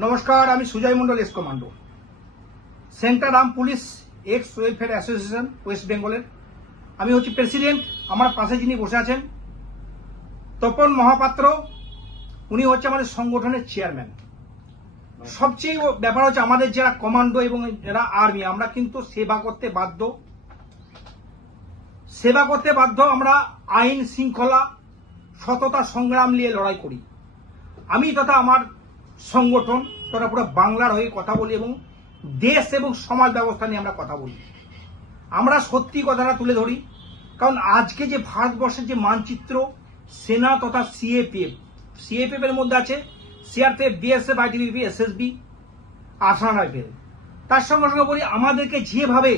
নমস্কার, আমি Sujoy Mondal, ex commando, central arm police ex welfare association west বেঙ্গলের। আমি হচ্ছি প্রেসিডেন্ট। আমার পাশে যিনি বসে আছেন তপন মহাপাত্র, উনি হচ্ছে আমাদের সংগঠনের চেয়ারম্যান। সবচেয়ে ব্যাপার হচ্ছে আমাদের যারা কমান্ডো এবং যারা আর্মি, আমরা কিন্তু সেবা করতে বাধ্য। আমরা আইন শৃঙ্খলা সততা সংগ্রাম নিয়ে লড়াই করি। আমি তথা আমার সংগঠন তথা পুরো বাংলার হয়ে কথা বলি এবং দেশ এবং সমাজ ব্যবস্থা নিয়ে আমরা কথা বলি। আমরা সত্যি কথাটা তুলে ধরি, কারণ আজকে যে ভারতবর্ষের যে মানচিত্র, সেনা তথা সিএপিএফ এর মধ্যে আছে CRPF, BSF, ITBP, SSB, Assam rifle. তার সঙ্গে সঙ্গে বলি, আমাদেরকে যেভাবে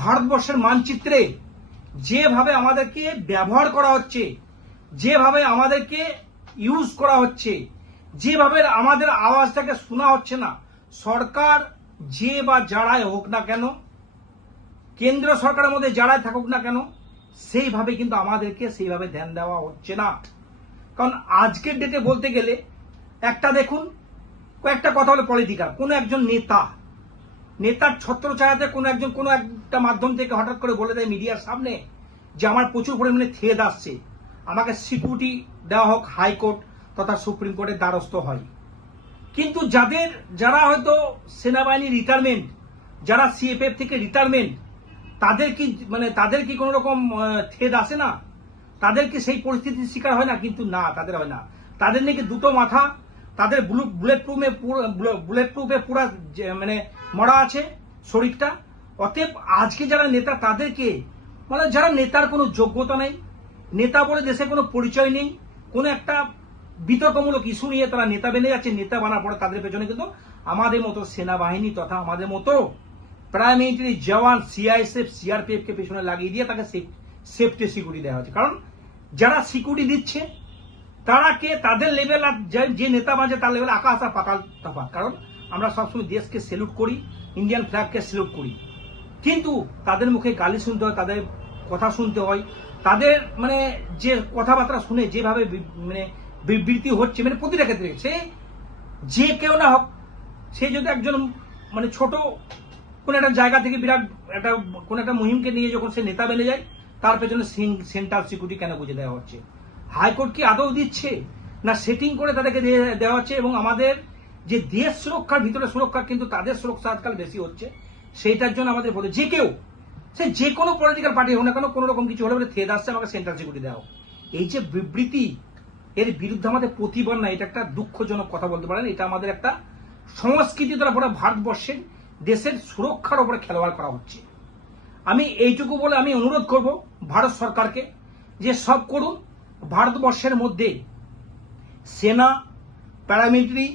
ভারতবর্ষের মানচিত্রে যেভাবে আমাদেরকে ব্যবহার করা হচ্ছে, যেভাবে আমাদেরকে ইউজ করা হচ্ছে, যেভাবে আমাদের আওয়াজটাকে শোনা হচ্ছে না, সরকার যে বা যারাই হোক না কেন, কেন্দ্র সরকারের মধ্যে যারাই থাকুক না কেন, সেইভাবে কিন্তু আমাদেরকে সেইভাবে ধ্যান দেওয়া হচ্ছে না। কারণ আজকের ডেটে বলতে গেলে একটা দেখুন, কয়েকটা কথা হলো পলিটিক্যাল, কোনো একজন নেতার ছত্রছায়াতে কোনো একটা মাধ্যম থেকে হঠাৎ করে বলে দেয় মিডিয়ার সামনে যে আমার প্রচুর পরিমাণে থেদ আসছে, আমাকে সিকিউরিটি দেওয়া হোক, হাইকোর্ট তথা সুপ্রিম কোর্টের দ্বারস্থ হয়। কিন্তু যারা হয়তো সেনাবাহিনী রিটায়ারমেন্ট, যারা সিএপিএফ থেকে রিটায়ারমেন্ট, তাদের কি কোনো রকম থেদ আসে না? তাদের কি সেই পরিস্থিতির শিকার হয় না? কিন্তু না, তাদের হয় না। তাদের নাকি দুটো মাথা, তাদের বুলেট প্রুফে পুরো মানে মরা আছে শরীরটা। অতএব আজকে যারা নেতা, তাদেরকে মানে যারা নেতার কোনো যোগ্যতা নেই, নেতা বলে দেশে কোনো পরিচয় নেই, কোনো একটা বিতর্কমূলক ইস্যু নিয়ে তারা নেতা বেনে যাচ্ছে, নেতা বানার পরে তাদের পেছনে কিন্তু আমাদের মতো সেনাবাহিনী তথা আমাদের মতো প্রাইমিলিটারি জওয়ান, সিআইএসএফ, সিআরপিএফ কে পেছনে লাগিয়ে দিয়ে তাকে সেফটি সিকিউরিটি দেওয়া হচ্ছে। কারণ যারা সিকিউরিটি দিচ্ছে তারা কে, তাদের লেভেল আর যে নেতা বাজে তার লেভেল আকাশ আর পাতাল তফাৎ। কারণ আমরা সবসময় দেশকে স্যালুট করি, ইন্ডিয়ান ফ্ল্যাগকে স্যালুট করি, কিন্তু তাদের মুখে গালি শুনতে হয়, তাদের কথা শুনতে হয়, তাদের মানে যে কথাবার্তা শুনে যেভাবে মানে বিবৃতি হচ্ছে, মানে প্রতিটা ক্ষেত্রে সে যে কেউ না হোক, সে যদি একজন মানে ছোট কোন একটা জায়গা থেকে বিরাট কোন একটা মুহিমকে নিয়ে যখন সে নেতা বেনে যায়, তার পেছনে সেন্ট্রাল সিকিউরিটি কেন বুঝে দেওয়া হচ্ছে? হাইকোর্ট কি আদৌ দিচ্ছে না সেটিং করে তাদেরকে দেওয়া হচ্ছে? এবং আমাদের যে দেশ সুরক্ষার ভিতরে সুরক্ষা, কিন্তু তাদের সুরক্ষা আজকাল বেশি হচ্ছে। সেইটার জন্য আমাদের বলে যে কেউ, সে যে কোনো পলিটিক্যাল পার্টি হোক না কেন, কোনো রকম কিছু হলে বলে থেদ আসছে, আমাকে সেন্ট্রাল সিকিউরিটি দেওয়া। এই যে বিবৃতি, এর বিরুদ্ধে আমাদের প্রতিবাদ না, এটা একটা দুঃখজনক কথা বলতে পারেন। এটা আমাদের একটা সংস্কৃতি দ্বারা পুরো ভারতবর্ষের দেশের সুরক্ষার উপরে খেলোয়াড় করা হচ্ছে। আমি এইটুকু বলে আমি অনুরোধ করব ভারত সরকারকে যে সব করুন, ভারতবর্ষের মধ্যে সেনা, প্যারামিলিটারি,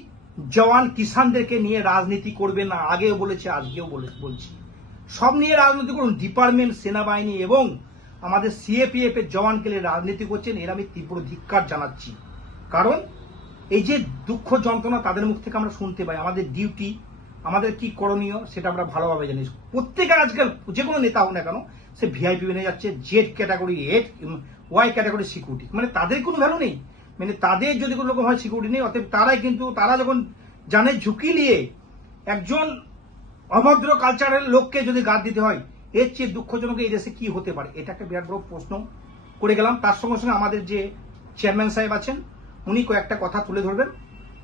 জওয়ান, কিষানদেরকে নিয়ে রাজনীতি করবে না। আগেও বলেছি, আজকেও বলছি, সব নিয়ে রাজনীতি করুন। ডিপার্টমেন্ট, সেনাবাহিনী এবং আমাদের সিএপিএফ এর জওয়ানকে নিয়ে রাজনীতি করছেন, এর আমি তীব্র ধিক্কার জানাচ্ছি। কারণ এই যে দুঃখ যন্ত্রণা তাদের মুখ থেকে আমরা শুনতে পাই, আমাদের ডিউটি, আমাদের কি করণীয় সেটা আমরা ভালোভাবে জানি। প্রত্যেকের আজকাল যে কোনো নেতা হোক না কেন, সে ভিআইপি বেনে যাচ্ছে, Z category, Y category security, মানে তাদের কোনো ভ্যালু নেই। মানে তাদের যদি কোনো রকম হয় সিকিউরিটি নেই, অতএব তারা যখন জানে ঝুঁকি নিয়ে একজন অভদ্র কালচারের লোককে যদি গাদ দিতে হয়, এর চেয়ে দুঃখজনক এই দেশে কি হতে পারে? এটা একটা বিরাট বড় প্রশ্ন করে গেলাম। তার সঙ্গে সঙ্গে আমাদের যে চেয়ারম্যান সাহেব আছেন, উনি কয়েকটা কথা তুলে ধরবেন,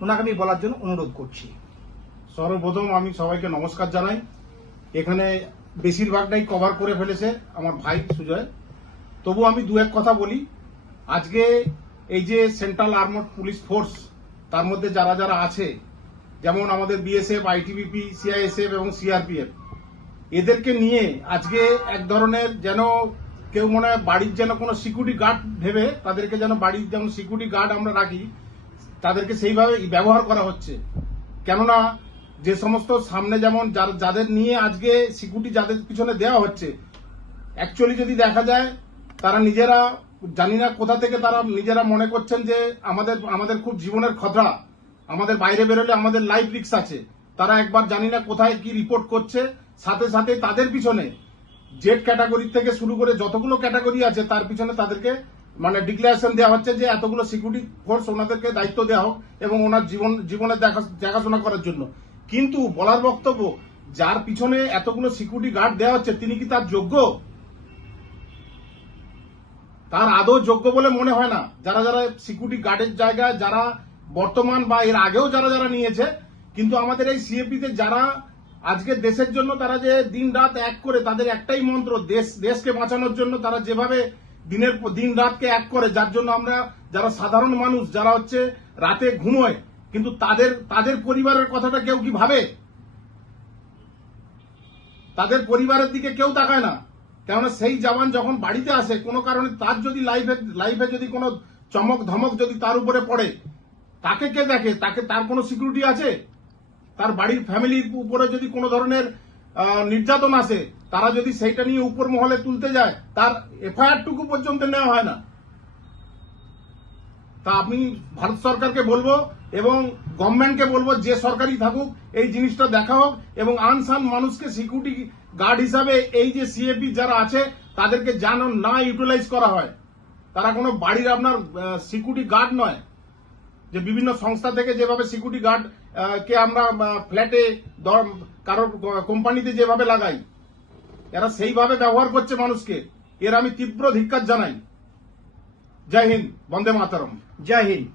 ওনাকে আমি বলার জন্য অনুরোধ করছি। সর্বপ্রথম আমি সবাইকে নমস্কার জানাই। এখানে বেশিরভাগটাই কভার করে ফেলেছে আমার ভাই সুজয়, তবু আমি দু এক কথা বলি। আজকে এই যে সেন্ট্রাল আর্মড পুলিশ ফোর্স, তার মধ্যে যারা যারা আছে, যেমন আমাদের বিএসএফ, আইটিবিপি, সিআইএসএফ এবং সিআরপিএফ, এদেরকে নিয়ে আজকে এক ধরনের যেন কেউ মনে হয় বাড়ির যেন কোনো সিকিউরিটি গার্ড ভেবে তাদেরকে যেন বাড়ির যেমন সিকিউরিটি গার্ড আমরা রাখি, তাদেরকে সেইভাবে ব্যবহার করা হচ্ছে। কেননা যে সমস্ত সামনে যেমন যাদের নিয়ে আজকে সিকিউরিটি যাদের পিছনে দেওয়া হচ্ছে, অ্যাকচুয়ালি যদি দেখা যায় তারা নিজেরা জানি না কোথা থেকে তারা নিজেরা মনে করছেন যে আমাদের খুব জীবনের খতরা, আমাদের বাইরে বেরোলে আমাদের লাইফ রিস্ক আছে। তারা একবার জানি না কোথায় কি রিপোর্ট করছে, সাথে সাথে তাদের পিছনে জেড ক্যাটাগরি থেকে শুরু করে যতগুলো ক্যাটাগরি আছে তার পিছনে তাদেরকে মানে ডিক্লারেশন দেওয়া হচ্ছে যে এতগুলো সিকিউরিটি ফোর্স ওনাদেরকে দায়িত্ব দেওয়া হোক এবং ওনার জীবনের দেখাশোনা করার জন্য। কিন্তু বলার বক্তব্য, যার পিছনে এতগুলো সিকিউরিটি গার্ড দেওয়া হচ্ছে তিনি কি তার যোগ্য? তার আদৌ যোগ্য বলে মনে হয় না। যারা যারা সিকিউরিটি গার্ডের জায়গায় যারা বর্তমান বা এর আগেও যারা যারা নিয়েছে, কিন্তু আমাদের এই সিএপিতে যারা আজকে দেশের জন্য তারা যে দিন রাত এক করে, তাদের একটাই মন্ত্র, দেশকে বাঁচানোর জন্য তারা যেভাবে দিন রাতকে এক করে, যার জন্য আমরা যারা সাধারণ মানুষ যারা হচ্ছে রাতে ঘুমোয়, কিন্তু তাদের পরিবারের কথাটা কেউ কি ভাবে? তাদের পরিবারের দিকে কেউ তাকায় না। কেননা সেই জওয়ান যখন বাড়িতে আসে, কোনো কারণে তার যদি লাইফে যদি কোনো চমক ধমক যদি তার উপরে পড়ে, তাকে কে দেখে? তার কোনো সিকিউরিটি আছে? তার বাড়ির ফ্যামিলির উপরে যদি কোনো ধরনের নির্যাতন আসে, তারা যদি সেইটা নিয়ে উপর মহলে তুলতে যায়, তার এফআইআর টুকু পর্যন্ত নেওয়া হয় না। তা আমি ভারত সরকারকে বলবো এবং গভর্নমেন্টকে বলবো, যে সরকারই থাকুক এই জিনিসটা দেখা হোক এবং আনসান মানুষকে সিকিউরিটি গার্ড হিসাবে এই যে সিএপি যারা আছে তাদেরকে যেন না ইউটিলাইজ করা হয়। তারা কোনো বাড়ির আপনার সিকিউরিটি গার্ড নয়, যে বিভিন্ন সংস্থা থেকে যেভাবে সিকিউরিটি গার্ড কে আমরা ফ্ল্যাটে কারোর কোম্পানিতে যেভাবে লাগাই, এরা সেইভাবে ব্যবহার করছে মানুষকে। এর আমি তীব্র ধিক্কার জানাই। জয় হিন্দ, বন্দে মাতরম। জয় হিন্দ।